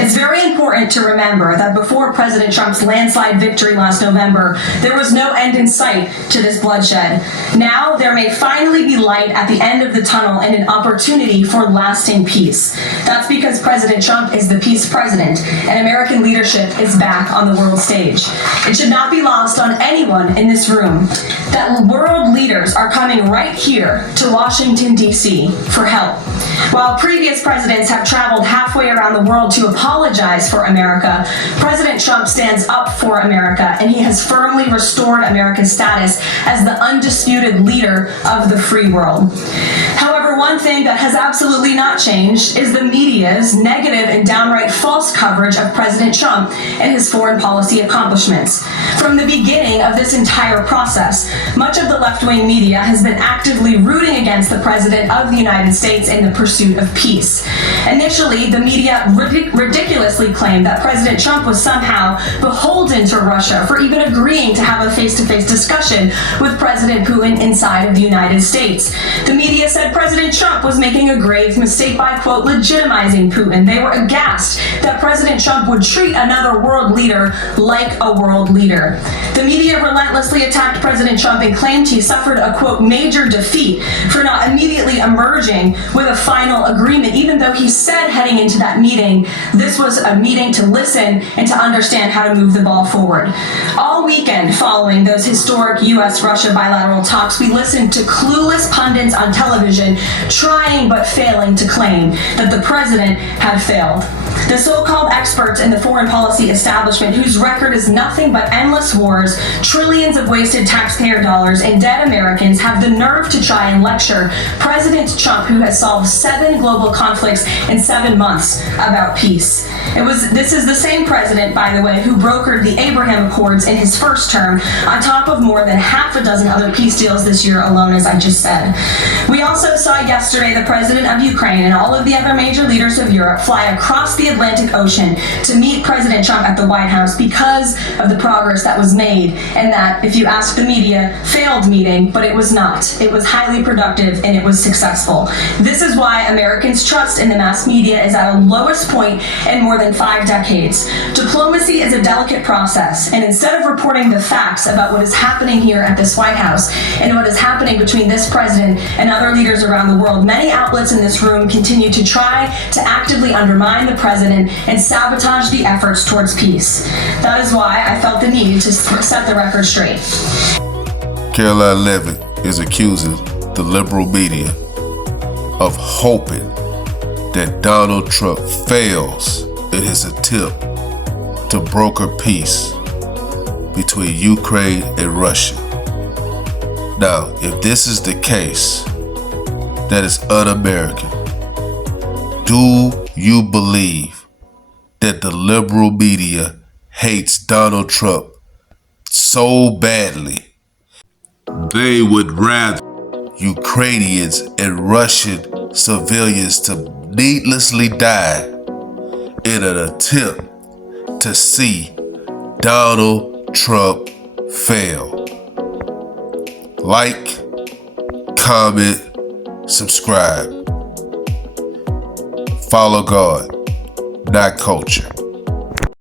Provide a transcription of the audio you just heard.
It's very important to remember that before President Trump's landslide victory last November, there was no end in sight to this bloodshed. Now, there may finally be light at the end of the tunnel and an opportunity for lasting peace. That's because President Trump is the peace president, and American leadership is back on the world stage. It should not be lost on anyone in this room that world leaders are coming right here to Washington, D.C. for help. While previous presidents have traveled halfway around the world to apologize for America, President Trump stands up for America, and he has firmly restored America's status as the undisputed leader of the free world. However, one thing that has absolutely not changed is the media's negative and downright false coverage of President Trump and his foreign policy accomplishments. From the beginning of this entire process, much of the left-wing media has been actively rooting against the President of the United States in the pursuit of peace. Initially, the media ridiculously claimed that President Trump was somehow beholden to Russia for even agreeing to have a face-to-face discussion with President Putin inside of the United States. The media said President Trump was making a grave mistake by, quote, legitimizing Putin. They were aghast that President Trump would treat another world leader like a world leader. The media relentlessly attacked President Trump and claimed he suffered a, quote, major defeat for not immediately emerging with a final agreement, even though he said heading into that meeting, this was a meeting to listen and to understand how to move the ball forward. All weekend following those historic U.S.-Russia bilateral talks, we listened to clueless pundits on television trying but failing to claim that the president had failed. The so-called experts in the foreign policy establishment, whose record is nothing but endless wars, trillions of wasted taxpayer dollars, and dead Americans, have the nerve to try and lecture President Trump, who has solved 7 global conflicts in 7 months, about peace. This is the same president, by the way, who brokered the Abraham Accords in his first term, on top of more than half a dozen other peace deals this year alone, as I just said. We also saw yesterday the president of Ukraine and all of the other major leaders of Europe fly across the Atlantic Ocean to meet President Trump at the White House because of the progress that was made, and that, if you ask the media, failed meeting, but it was not. It was highly productive and it was successful. This is why Americans' trust in the mass media is at a lowest point in more than 5 decades. Diplomacy is a delicate process, and instead of reporting the facts about what is happening here at this White House and what is happening between this president and other leaders around the world, many outlets in this room continue to try to actively undermine the president and sabotage the efforts towards peace. That is why I felt the need to set the record straight. Karoline Leavitt is accusing the liberal media of hoping that Donald Trump fails in his attempt to broker peace between Ukraine and Russia. Now, if this is the case, that is un-American. Do you believe that the liberal media hates Donald Trump so badly they would rather Ukrainians and Russian civilians to needlessly die in an attempt to see Donald Trump fail? Like, comment, subscribe. Follow God, not culture.